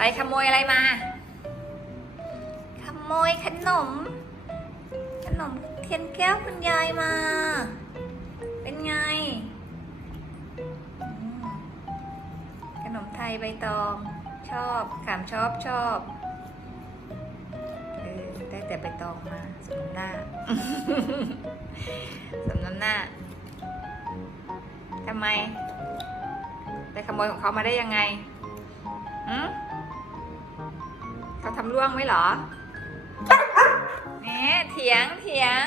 ไปขโมยอะไรมา ขโมยขนม ขนมเทียนแก้วคุณยายมา เป็นไง ขนมไทยใบตอง ชอบขามชอบชอบเออได้แต่ใบตองมาสมน้ำหน้าสมน้ำหน้าทำไมไปขโมยของเขามาได้ยังไงหืม เขาทำร่วงไหมเหรอแหมเถียงเถียง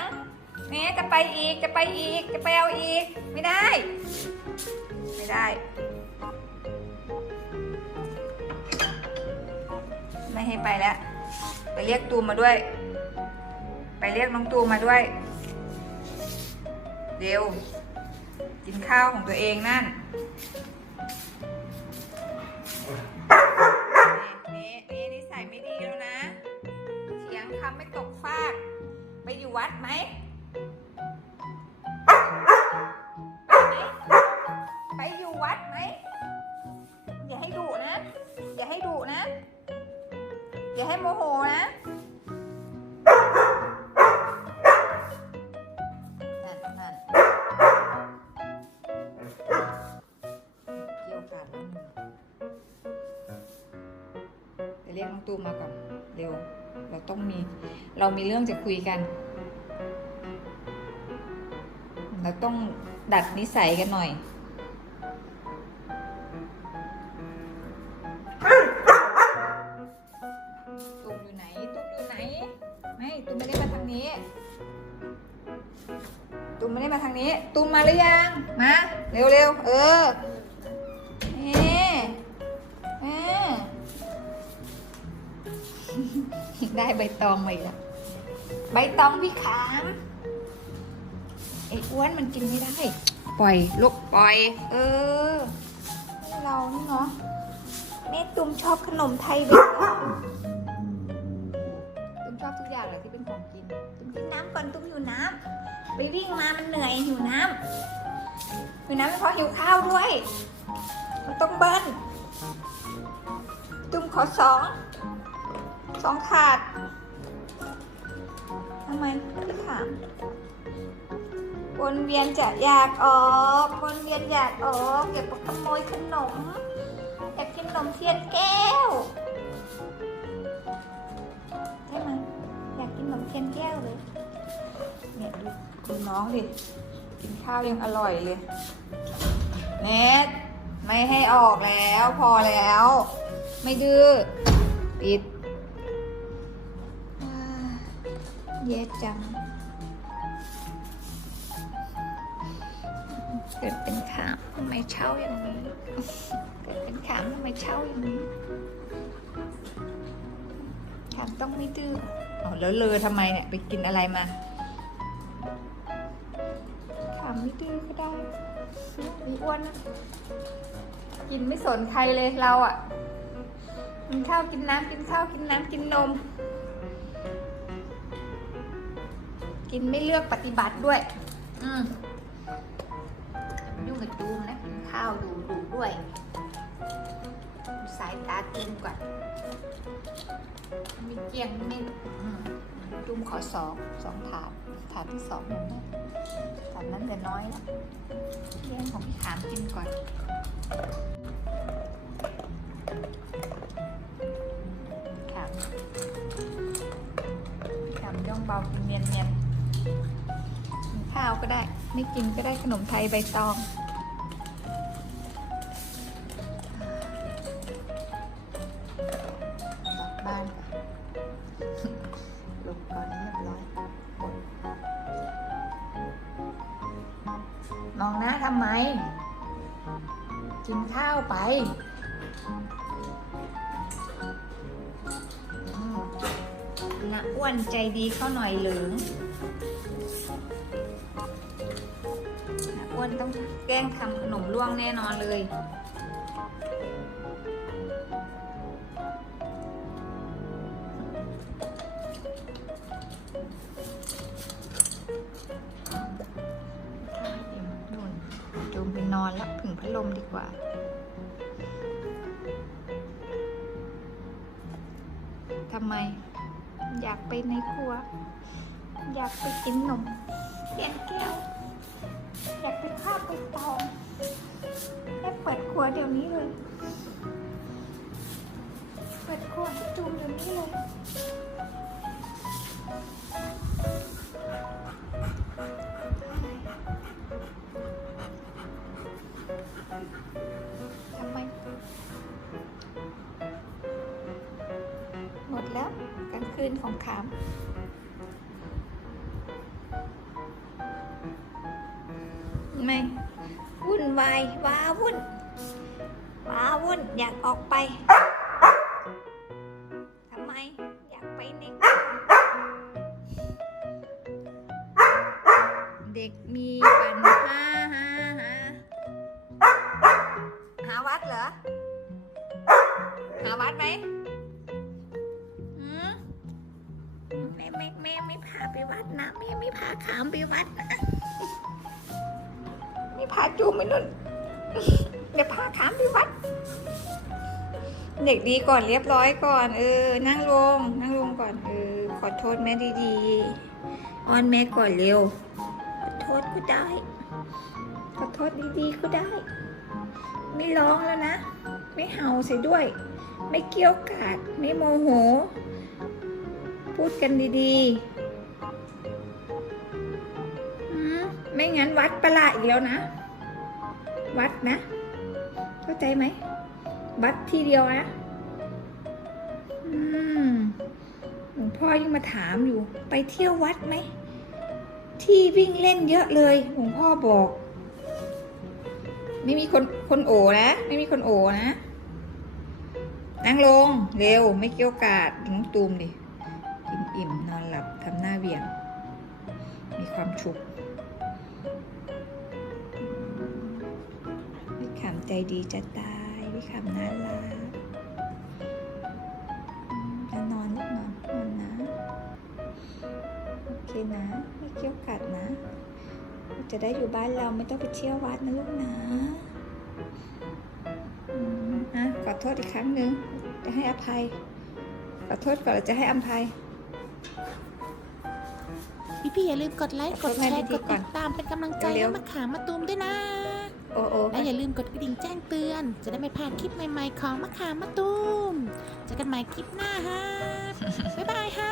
แหมจะไปอีกจะไปอีกจะไปเอาอีก ไม่ได้ ไม่ได้ไม่ให้ไปแล้ว ไปเรียกตูมมาด้วย ไปเรียกน้องตูมมาด้วย เร็ว กินข้าวของตัวเองนั่น อยู่วัดไหมไปอยู่วัดไหมอย่าให้ดุนะ อย่าให้ดุนะ อย่าให้โมโหนะเกี่ยงไปเรียกน้องตูมมาก่อนเร็ว เราต้องมี เรามีเรื่องจะคุยกัน เราต้องดัดนิสัยกันหน่อย ตุ่มอยู่ไหน ตุ่มอยู่ไหน ไม่ ตุ่มไม่ได้มาทางนี้ ตุ่มไม่ได้มาทางนี้ ตุ่มมาหรือยัง มา เร็วเร็วๆเออเอ๊เอ๊ได้ใบตองมาอีกแล้ว ใบตองพี่ขาม ไอ้อ้วนมันกินไม่ได้ ปล่อยลูกปล่อย เออ เรานี่เนาะแม่ตุ่มชอบขนมไทยใบตองตุ้มชอบทุกอย่างเลยที่เป็นของกิน ตุ้มกินน้ำก่อนตุ้มหิวน้ำไปวิ่งมามันเหนื่อยหิวน้ำหิวน้ำไม่พอหิวข้าวด้วยมันต้องเบิ้ลตุ้มขอสองสองถาดทำไมพี่ขาม วนเวียนจะอยากออกวนเวียนอยากออกอยากไปขโมยขนมอยากกินขนมเทียนแก้วใช่ไหมอยากกินขนมเทียนแก้วเลยเนี่ยดูคุณน้องดิกินข้าวยังอร่อยเลยเน็ตไม่ให้ออกแล้วพอแล้ว ไม่ดื้อปิดอ่าเย็ดจัง เกิดเป็นขามทำไมเช่าอย่างนี้ เกิดเป็นขามทำไมเช่าอย่างนี้ถามต้องไม่ดื้อเอแล้วเลอทำไมเนี่ยไปกินอะไรมาถามไม่ดื้อก็ได้มีอ้วนนะกินไม่สนใครเลยเราอะ่ะกินข้าวกินน้ำกินข้าวกินน้ำกินนม กินไม่เลือกปฏิบัติด้วย อืม อย่ามายุ่งกับจูนะกินข้าวดูดูด้วย สายตาจูมก่อนมีเกียงไม่อืมจุ่มขอสองสองถาดถาดที่สองนั้นนะถาดนั้นเหลือน้อยแล้วเกียงของพี่ขามกินก่อนขามพี่ขามย่องเบากินเนียนเนียนๆกินข้าวก็ได้ ไม่กินก็ได้ขนมไทยใบตอง มองหน้าทำไม กินข้าวไปอืมละอ้วนใจดีเข้าหน่อยเหลืองละอ้วนต้องแกล้งทำขนมล่วงแน่นอนเลย ลมดีกว่า ทำไม อยากไปในครัว อยากไปกินนมเกียนแก้ว อยากไปข้าวไปตองแม่เปิดครัวเดี๋ยวนี้เลย เปิดครัวจูมเดี๋ยวนี้เลย กลางคืนของขามไม่วุ่นวายว้าวุ่นว้าวุ่นอยากออกไปาไปวัดนะแม่ไม่พาขามไปวัดนะไม่พาจูงไปนู่นเดี๋ยวพาขามไปวัด เด็กดีก่อนเรียบร้อยก่อน เออ นั่งลง นั่งลงก่อนเออขอโทษแม่ดีๆอ้อนแม่ก่อนเร็ว ขอโทษก็ได้ ขอโทษดีๆก็ได้ ไม่ร้องแล้วนะ ไม่เห่าเสียด้วย ไม่เกี้ยวกาดไม่โมโห พูดกันดีๆ งั้นวัดประหลาดอีกแล้วนะ วัดนะ เข้าใจไหม วัดทีเดียวนะอืมหลวงพ่อยังมาถามอยู่ ไปเที่ยววัดไหม ที่วิ่งเล่นเยอะเลยหลวงพ่อบอก ไม่มีคนคนโอนะ ไม่มีคนโอนะ นั่งลง เร็ว ไม่เกี่ยวกาดน้องตูมดิกินอิ่มนอนหลับทำหน้าเบี่ยง มีความสุข ใจดีจะตายวิขำน่ารักอืมจะนอนลูกนอนนอนนะ โอเคนะ ไม่เกี่ยวกัดนะ จะได้อยู่บ้านเราไม่ต้องไปเที่ยววัดนะลูกนะอืมอะขอโทษอีกครั้งหนึ่งจะให้อภัย ขอโทษก่อนแล้วจะให้อภัยพี่พี่ๆอย่าลืมกดไลค์ กดแชร์กกดดก่ติอนดตามเป็นกำลังใจเร็ให้วๆมาขามมาตูมด้วยนะ โอ้โอ้และอย่าลืมกดกระดิ่งแจ้งเตือน จะได้ไม่พลาดคลิปใหม่ๆของมะขามมะตูมเจอกันใหม่คลิปหน้าฮะบ๊ายบายฮะ